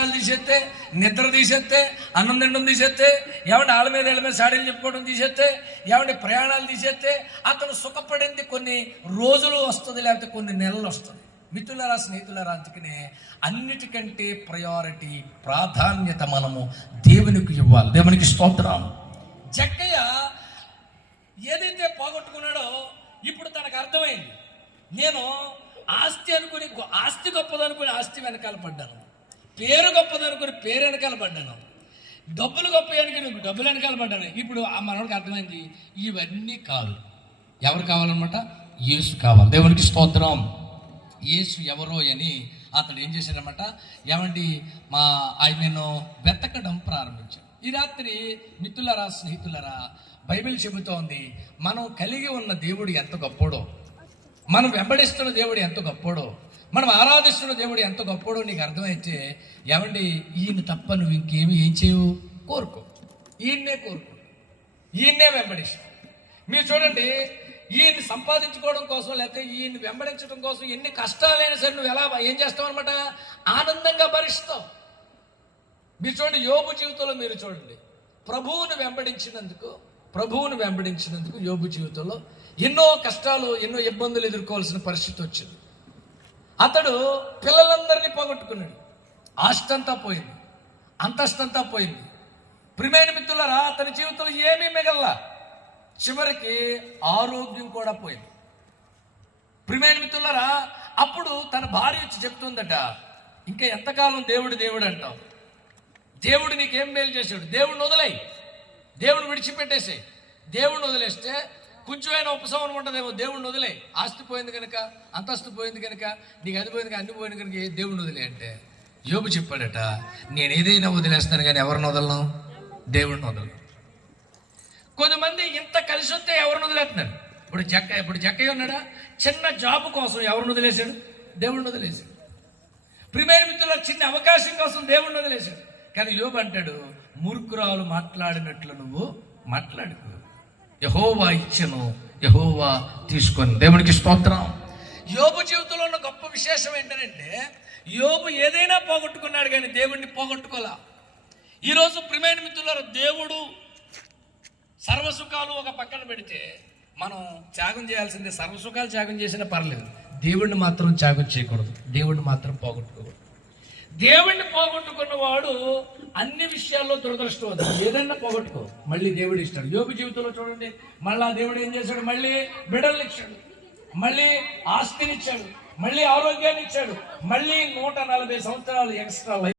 కష్టాలు తీసేస్తే, నిద్ర తీసేస్తే, అన్నం తినడం తీసేస్తే, ఏమంటే వాళ్ళ మీద సాడీలు చెప్పుకోవడం తీసేస్తే, ఏమంటే ప్రయాణాలు తీసేస్తే, అతను సుఖపడింది కొన్ని రోజులు వస్తుంది, లేకపోతే కొన్ని నెలలు వస్తుంది. మిత్రులారా, స్నేహితులారా, అందుకనే అన్నిటికంటే ప్రయారిటీ, ప్రాధాన్యత మనము దేవునికి ఇవ్వాలి. దేవునికి స్తోత్రం. జక్కయ్య ఏదైతే పోగొట్టుకున్నాడో ఇప్పుడు తనకు అర్థమైంది, నేను ఆస్తి గొప్పదనుకుని ఆస్తి వెనకాల పడ్డాను, పేరు గొప్పదనుకుని పేరు వెనకాల పడ్డాను, డబ్బులు గొప్ప అనుకుని డబ్బులు వెనకాల పడ్డాను. ఇప్పుడు ఆ మనోడికి అర్థమైంది, ఇవన్నీ కాదు. ఎవరు కావాలన్నమాట? యేసు కావాలి. దేవునికి స్తోత్రం. యేసు ఎవరో అని అతడు ఏం చేశాడనమాట, ఏమండి ఆయనను వెతకడం ప్రారంభించాడు. ఈ రాత్రి మిత్రులారా, స్నేహితులారా, బైబిల్ చెబుతోంది మనం కలిగి ఉన్న దేవుడు ఎంత గొప్పోడో, మనం వెంబడిస్తున్న దేవుడు ఎంత గొప్పోడో, మనం ఆరాధిస్తున్న దేవుడు ఎంత గొప్పోడో నీకు అర్థమైతే, ఏమండి ఈయన తప్ప నువ్వు ఇంకేమి ఏం చేయవు, కోరుకో, ఈయన్నే కోరుకో, ఈయన్నే వెంబడిస్తు. మీరు చూడండి, ఈయన్ని సంపాదించుకోవడం కోసం, లేకపోతే ఈయన్ని వెంబడించడం కోసం ఎన్ని కష్టాలైనా సరే నువ్వు ఎలా ఏం చేస్తావు అనమాట, ఆనందంగా భరిస్తావు. మీరు చూడండి, యోబు జీవితంలో మీరు చూడండి, ప్రభువును వెంబడించినందుకు యోబు జీవితంలో ఎన్నో కష్టాలు, ఎన్నో ఇబ్బందులు ఎదుర్కోవాల్సిన పరిస్థితి వచ్చింది. అతడు పిల్లలందరినీ పోగొట్టుకున్నాడు, ఆస్తంతా పోయింది, అంతస్తంతా పోయింది. ప్రియమైన మిత్రులారా, అతని జీవితంలో ఏమీ మిగల్లా, చివరికి ఆరోగ్యం కూడా పోయింది. ప్రియమైన మిత్రులారా, అప్పుడు తన భార్య వచ్చి చెప్తుందట, ఇంకా ఎంతకాలం దేవుడు అంటావు, దేవుడు నీకేం మేలు చేశాడు, దేవుడిని వదిలేయి, దేవుడిని విడిచిపెట్టేసే. దేవుడిని వదిలేస్తే కొంచెమైనా ఉపశమనం ఉంటుందేమో. దేవుడిని వదిలే, ఆస్తి పోయింది కనుక, అంతస్తు పోయింది కనుక, నీకు అది పోయింది కనుక, అన్ని పోయింది కనుక దేవుడిని వదిలే అంటే, యోబు చెప్పాడట, నేను ఏదైనా వదిలేస్తాను కానీ ఎవరిని వదలను, దేవుడిని వదలను. కొంతమంది ఇంత కలిసి వస్తే ఎవరిని వదిలేస్తున్నారు. ఇప్పుడు జక్కయ్య ఉన్నాడా, చిన్న జాబ్ కోసం ఎవరిని వదిలేశాడు, దేవుడిని వదిలేశాడు. ప్రియమైన మిత్రుల చిన్న అవకాశం కోసం దేవుడిని వదిలేశాడు. కానీ యోబు అంటాడు, మూర్ఖురాలు మాట్లాడినట్లు నువ్వు మాట్లాడుకో, యెహోవా ఇచ్చెను, యెహోవా తీసుకొని. దేవునికి స్తోత్రం. యోబు జీవితంలో ఉన్న గొప్ప విశేషం ఏంటంటే, యోబు ఏదైనా పోగొట్టుకున్నాడు కానీ దేవుడిని పోగొట్టుకోలే. ఈరోజు ప్రియమైన మిత్రులారా, దేవుడు సర్వసుఖాలు ఒక పక్కన పెడితే మనం త్యాగం చేయాల్సిందే. సర్వసుఖాలు త్యాగం చేసినా పర్లేదు, దేవుడిని మాత్రం త్యాగం చేయకూడదు, దేవుడిని మాత్రం పోగొట్టుకోకూడదు. దేవుడిని పోగొట్టుకున్న వాడు అన్ని విషయాల్లో దురదృష్టవద్దు. ఏదన్నా పోగొట్టుకో, మళ్ళీ దేవుడు ఇస్తాడు. యోబు జీవితంలో చూడండి, మళ్ళా దేవుడు ఏం చేశాడు, మళ్ళీ బిడ్డలు ఇచ్చాడు, మళ్ళీ ఆస్తినిచ్చాడు, మళ్ళీ ఆరోగ్యాన్ని ఇచ్చాడు, మళ్ళీ 140 సంవత్సరాలు ఎక్స్ట్రా లైఫ్